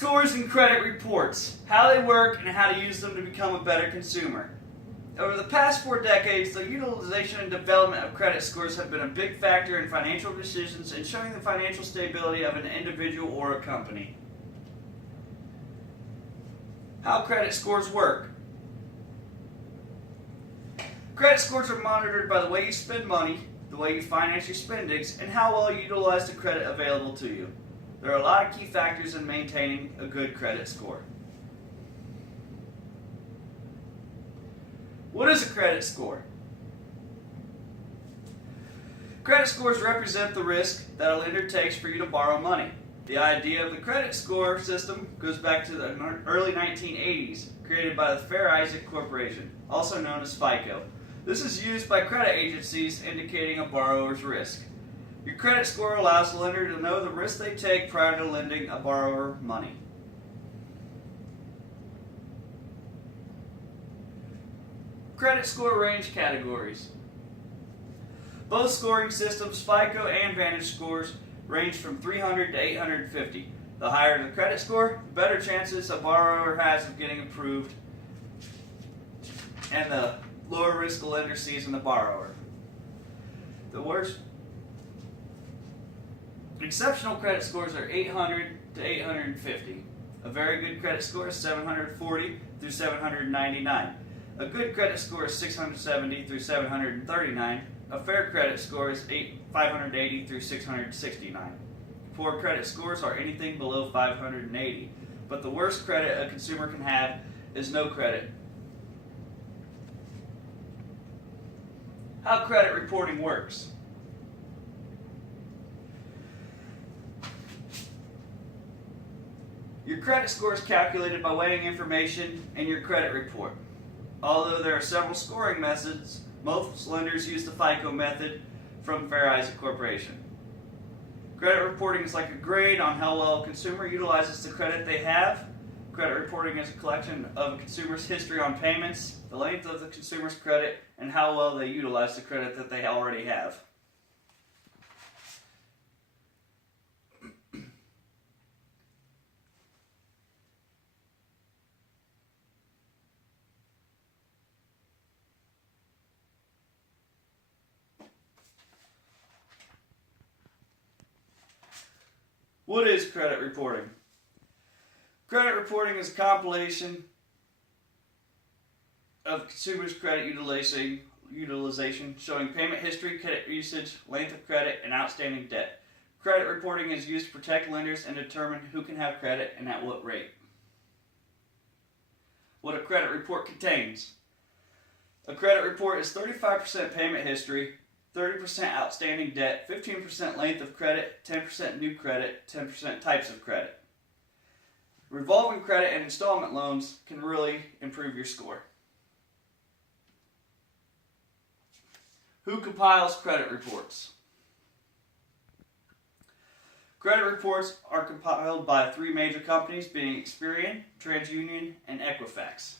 Scores and credit reports, how they work and how to use them to become a better consumer. Over the past 4 decades, the utilization and development of credit scores have been a big factor in financial decisions and showing the financial stability of an individual or a company. How credit scores work. Credit scores are monitored by the way you spend money, the way you finance your spendings, and how well you utilize the credit available to you. There are a lot of key factors in maintaining a good credit score. What is a credit score? Credit scores represent the risk that a lender takes for you to borrow money. The idea of the credit score system goes back to the early 1980s, created by the Fair Isaac Corporation, also known as FICO. This is used by credit agencies indicating a borrower's risk. Your credit score allows the lender to know the risk they take prior to lending a borrower money. Credit score range categories. Both scoring systems, FICO and Vantage scores, range from 300 to 850. The higher the credit score, the better chances a borrower has of getting approved, and the lower risk the lender sees in the borrower. The worst. Exceptional credit scores are 800 to 850. A very good credit score is 740 through 799. A good credit score is 670 through 739. A fair credit score is 580 through 669. Poor credit scores are anything below 580. But the worst credit a consumer can have is no credit. How credit reporting works. Your credit score is calculated by weighing information in your credit report. Although there are several scoring methods, most lenders use the FICO method from Fair Isaac Corporation. Credit reporting is like a grade on how well a consumer utilizes the credit they have. Credit reporting is a collection of a consumer's history on payments, the length of the consumer's credit, and how well they utilize the credit that they already have. What is credit reporting? Credit reporting is a compilation of consumers' credit utilization showing payment history, credit usage, length of credit, and outstanding debt. Credit reporting is used to protect lenders and determine who can have credit and at what rate. What a credit report contains. A credit report is 35% payment history, 30% outstanding debt, 15% length of credit, 10% new credit, 10% types of credit. Revolving credit and installment loans can really improve your score. Who compiles credit reports? Credit reports are compiled by 3 major companies, being Experian, TransUnion, and Equifax.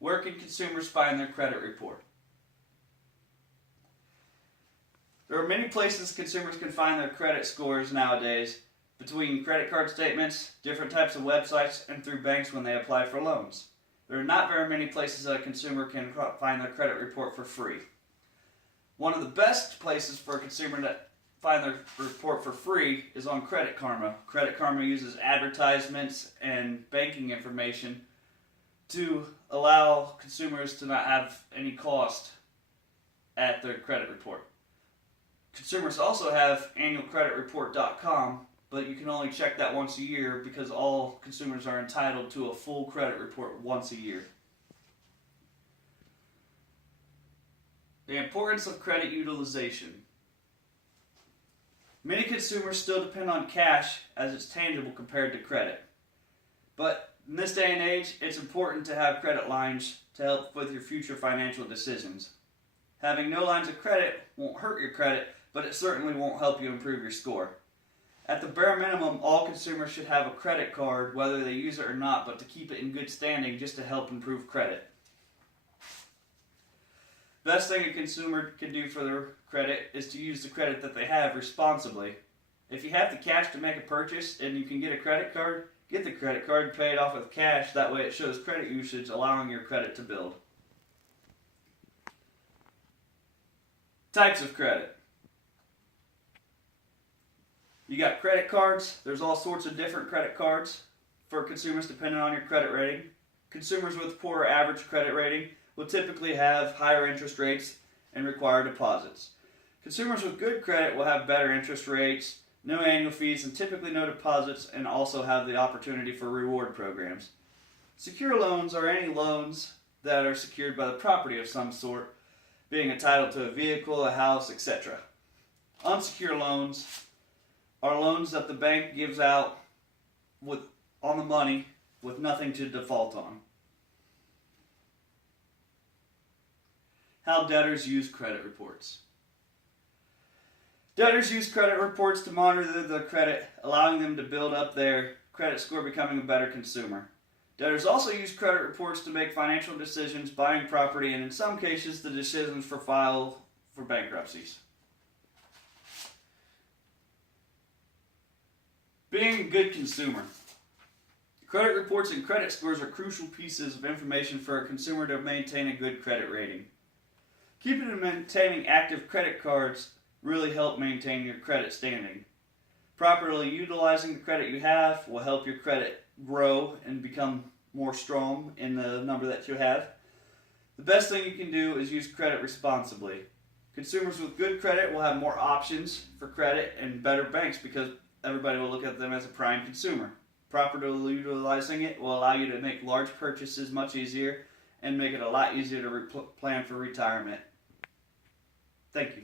Where can consumers find their credit report? There are many places consumers can find their credit scores nowadays, between credit card statements, different types of websites, and through banks when they apply for loans. There are not very many places that a consumer can find their credit report for free. One of the best places for a consumer to find their report for free is on Credit Karma. Credit Karma uses advertisements and banking information to allow consumers to not have any cost at their credit report. Consumers also have annualcreditreport.com, but you can only check that once a year because all consumers are entitled to a full credit report once a year. The importance of credit utilization. Many consumers still depend on cash as it's tangible compared to credit. But in this day and age, it's important to have credit lines to help with your future financial decisions. Having no lines of credit won't hurt your credit, but it certainly won't help you improve your score. At the bare minimum, all consumers should have a credit card, whether they use it or not, but to keep it in good standing just to help improve credit. Best thing a consumer can do for their credit is to use the credit that they have responsibly. If you have the cash to make a purchase and you can get a credit card, get the credit card and pay it off with cash. That way it shows credit usage, allowing your credit to build. Types of credit. You got credit cards. There's all sorts of different credit cards for consumers depending on your credit rating. Consumers with poorer average credit rating will typically have higher interest rates and require deposits. Consumers with good credit will have better interest rates, no annual fees, and typically no deposits, and also have the opportunity for reward programs. Secure loans are any loans that are secured by the property of some sort, being entitled to a vehicle, a house, etc. Unsecured loans are loans that the bank gives out on the money with nothing to default on. How debtors use credit reports. Debtors use credit reports to monitor the credit, allowing them to build up their credit score, becoming a better consumer. Debtors also use credit reports to make financial decisions, buying property, and in some cases, the decisions for file for bankruptcies. Being a good consumer. Credit reports and credit scores are crucial pieces of information for a consumer to maintain a good credit rating. Keeping and maintaining active credit cards really help maintain your credit standing. Properly utilizing the credit you have will help your credit grow and become more strong in the number that you have. The best thing you can do is use credit responsibly. Consumers with good credit will have more options for credit and better banks because everybody will look at them as a prime consumer. Properly utilizing it will allow you to make large purchases much easier and make it a lot easier to plan for retirement. Thank you.